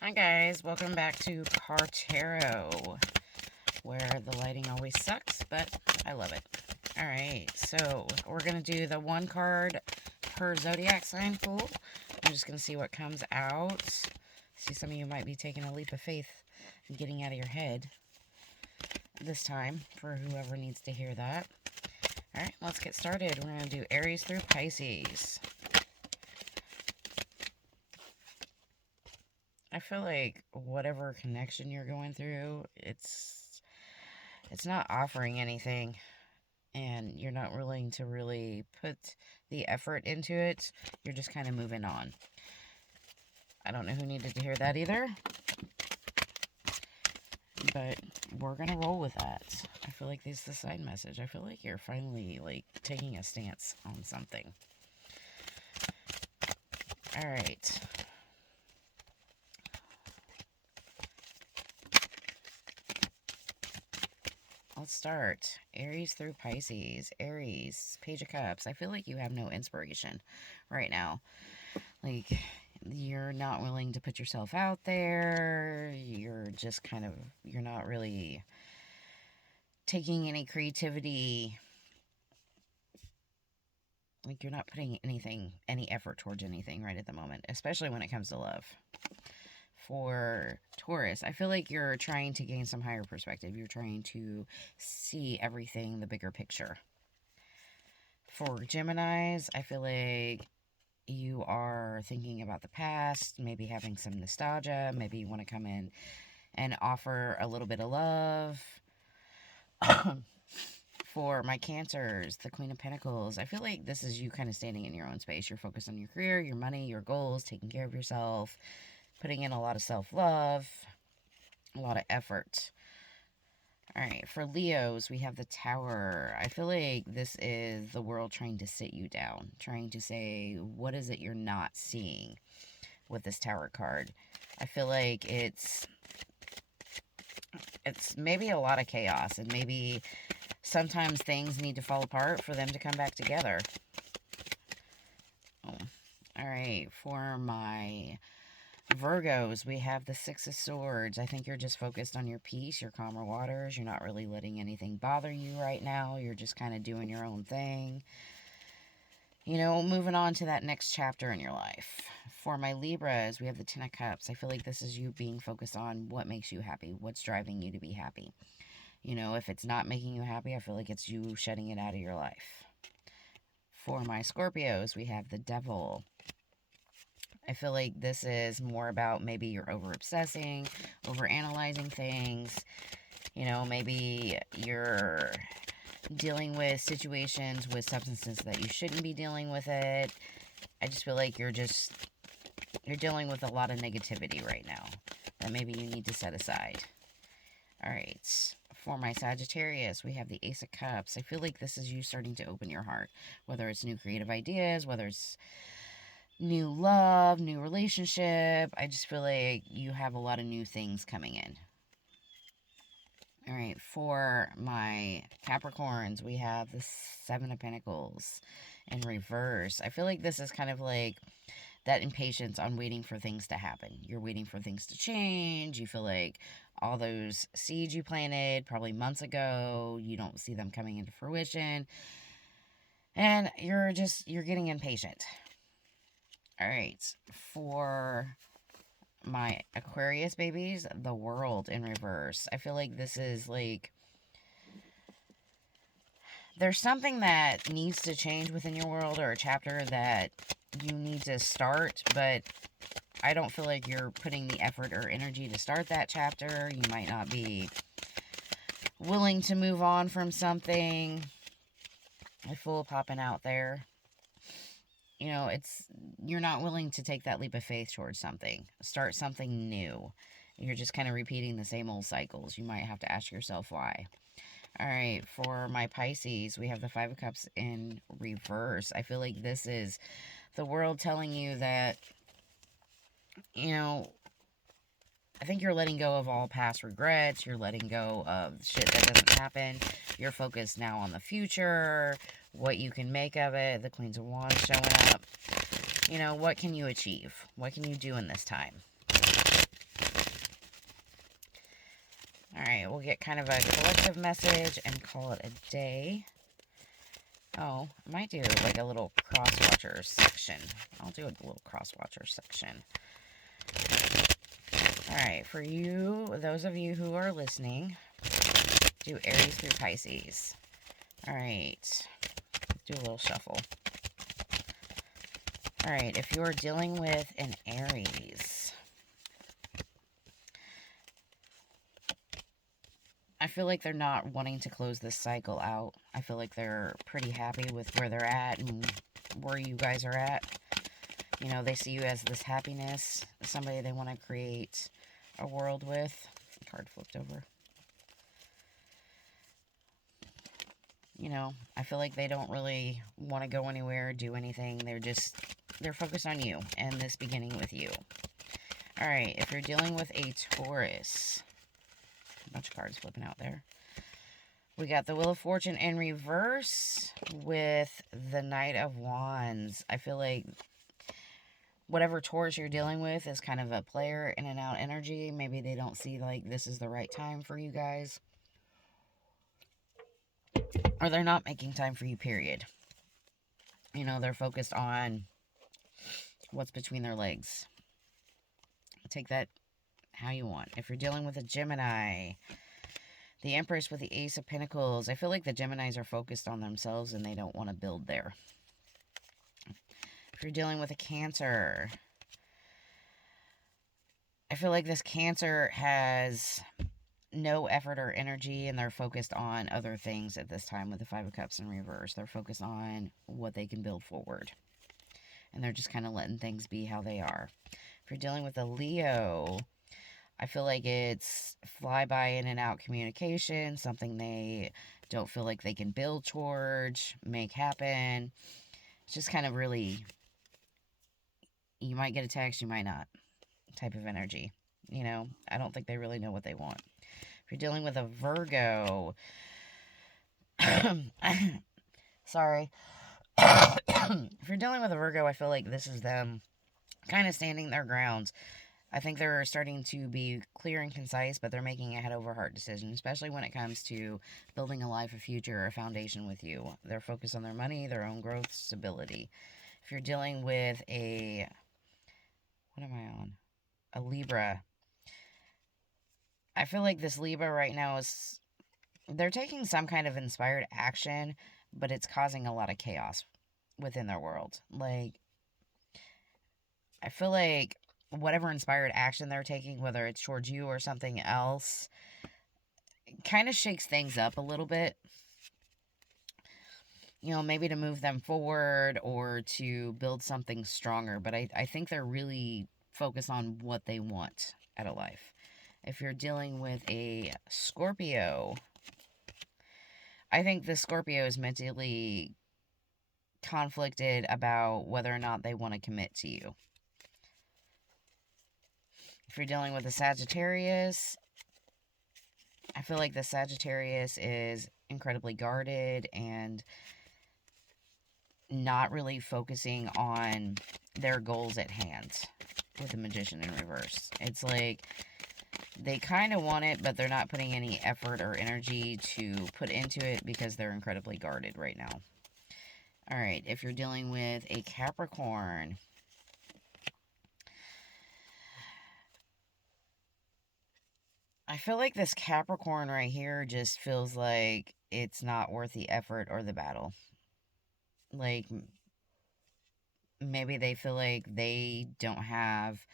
Hi guys, welcome back to Car Tarot, where the lighting always sucks, but I love it. Alright, so we're going to do the one card per zodiac sign pool. I'm just going to see what comes out. See, some of you might be taking a leap of faith and getting out of your head this time, for whoever needs to hear that. Alright, let's get started. We're going to do Aries through Pisces. I feel like whatever connection you're going through, it's not offering anything, and you're not willing to really put the effort into it. You're just kind of moving on. I don't know who needed to hear that either, but we're gonna roll with that. I feel like this is the side message. I feel like you're finally like taking a stance on something. All right. Let's start. Aries through Pisces. Aries, Page of Cups. I feel like you have no inspiration right now. Like, you're not willing to put yourself out there. You're just kind of, you're not really taking any creativity. Like, you're not putting any effort towards anything right at the moment, especially when it comes to love. For Taurus, I feel like you're trying to gain some higher perspective. You're trying to see everything, the bigger picture. For Geminis, I feel like you are thinking about the past, maybe having some nostalgia, maybe you want to come in and offer a little bit of love. For my Cancers, the Queen of Pentacles, I feel like this is you kind of standing in your own space. You're focused on your career, your money, your goals, taking care of yourself, putting in a lot of self-love, a lot of effort. All right, for Leos, we have the Tower. I feel like this is the world trying to sit you down, trying to say, what is it you're not seeing with this Tower card? I feel like it's maybe a lot of chaos, and maybe sometimes things need to fall apart for them to come back together. Oh. All right, for my Virgos, we have the Six of Swords. I think you're just focused on your peace, your calmer waters. You're not really letting anything bother you right now. You're just kind of doing your own thing. You know, moving on to that next chapter in your life. For my Libras, we have the Ten of Cups. I feel like this is you being focused on what makes you happy, what's driving you to be happy. You know, if it's not making you happy, I feel like it's you shutting it out of your life. For my Scorpios, we have the Devil. I feel like this is more about maybe you're over obsessing, over analyzing things. You know, maybe you're dealing with situations with substances that you shouldn't be dealing with it. I just feel like you're dealing with a lot of negativity right now that maybe you need to set aside. All right. For my Sagittarius, we have the Ace of Cups. I feel like this is you starting to open your heart, whether it's new creative ideas, whether it's new love, new relationship. I just feel like you have a lot of new things coming in. All right, for my Capricorns, we have the Seven of Pentacles in reverse. I feel like this is kind of like that impatience on waiting for things to happen. You're waiting for things to change. You feel like all those seeds you planted probably months ago, you don't see them coming into fruition. And you're getting impatient. All right, for my Aquarius babies, the World in reverse. I feel like this is like there's something that needs to change within your world, or a chapter that you need to start, but I don't feel like you're putting the effort or energy to start that chapter. You might not be willing to move on from something. I feel popping out there. You know, you're not willing to take that leap of faith towards something. Start something new. You're just kind of repeating the same old cycles. You might have to ask yourself why. All right, for my Pisces, we have the Five of Cups in reverse. I feel like this is the world telling you that, you know, I think you're letting go of all past regrets. You're letting go of shit that doesn't happen. You're focused now on the future, what you can make of it. The Queens of Wands showing up. You know, what can you achieve? What can you do in this time? get kind of a collective message and call it a day. Oh, I might do like a little cross-watcher section. I'll do a little cross-watcher section. Alright, for you, those of you who are listening, do Aries through Pisces. Alright, do a little shuffle. Alright, if you're dealing with an Aries, I feel like they're not wanting to close this cycle out. I feel like they're pretty happy with where they're at and where you guys are at. You know, they see you as this happiness, somebody they want to create a world with. Card flipped over. You know, I feel like they don't really want to go anywhere, do anything. They're focused on you and this beginning with you. Alright, if you're dealing with a Taurus, a bunch of cards flipping out there. We got the Wheel of Fortune in reverse with the Knight of Wands. I feel like whatever Taurus you're dealing with is kind of a player in and out energy. Maybe they don't see like this is the right time for you guys. Or they're not making time for you, period. You know, they're focused on what's between their legs. Take that how you want. If you're dealing with a Gemini, the Empress with the Ace of Pentacles, I feel like the Geminis are focused on themselves and they don't want to build there. If you're dealing with a Cancer, I feel like this Cancer has no effort or energy and they're focused on other things at this time with the Five of Cups in reverse. They're focused on what they can build forward. And they're just kind of letting things be how they are. If you're dealing with a Leo, I feel like it's fly-by in and out communication, something they don't feel like they can build towards, make happen. It's just kind of really, you might get a text, you might not, type of energy. You know, I don't think they really know what they want. If you're dealing with a Virgo, sorry. If you're dealing with a Virgo, I feel like this is them kind of standing their grounds. I think they're starting to be clear and concise, but they're making a head-over-heart decision, especially when it comes to building a life, a future, a foundation with you. They're focused on their money, their own growth, stability. If you're dealing with a... what am I on? A Libra. I feel like this Libra right now is... they're taking some kind of inspired action, but it's causing a lot of chaos within their world. Like, I feel like whatever inspired action they're taking, whether it's towards you or something else, kind of shakes things up a little bit. You know, maybe to move them forward or to build something stronger. But I think they're really focused on what they want out of life. If you're dealing with a Scorpio, I think the Scorpio is mentally conflicted about whether or not they want to commit to you. If you're dealing with a Sagittarius, I feel like the Sagittarius is incredibly guarded and not really focusing on their goals at hand with the Magician in reverse. It's like they kind of want it, but they're not putting any effort or energy to put into it because they're incredibly guarded right now. Alright, if you're dealing with a Capricorn, I feel like this Capricorn right here just feels like it's not worth the effort or the battle. Like, maybe they feel like they don't have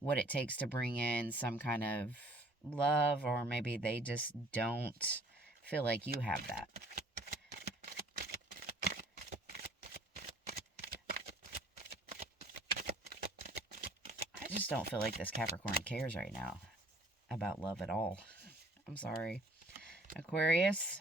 what it takes to bring in some kind of love, or maybe they just don't feel like you have that. I just don't feel like this Capricorn cares right now about love at all. I'm sorry. Aquarius,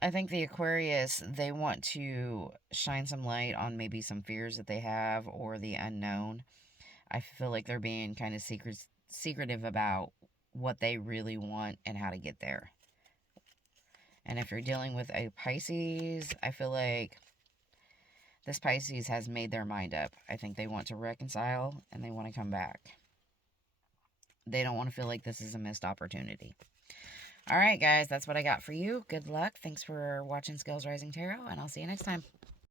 I think the Aquarius, they want to shine some light on maybe some fears that they have or the unknown. I feel like they're being kind of secretive about what they really want and how to get there. And if you're dealing with a Pisces, I feel like This Pisces has made their mind up. I think they want to reconcile and they want to come back. They don't want to feel like this is a missed opportunity. All right, guys, that's what I got for you. Good luck. Thanks for watching Scales Rising Tarot, and I'll see you next time.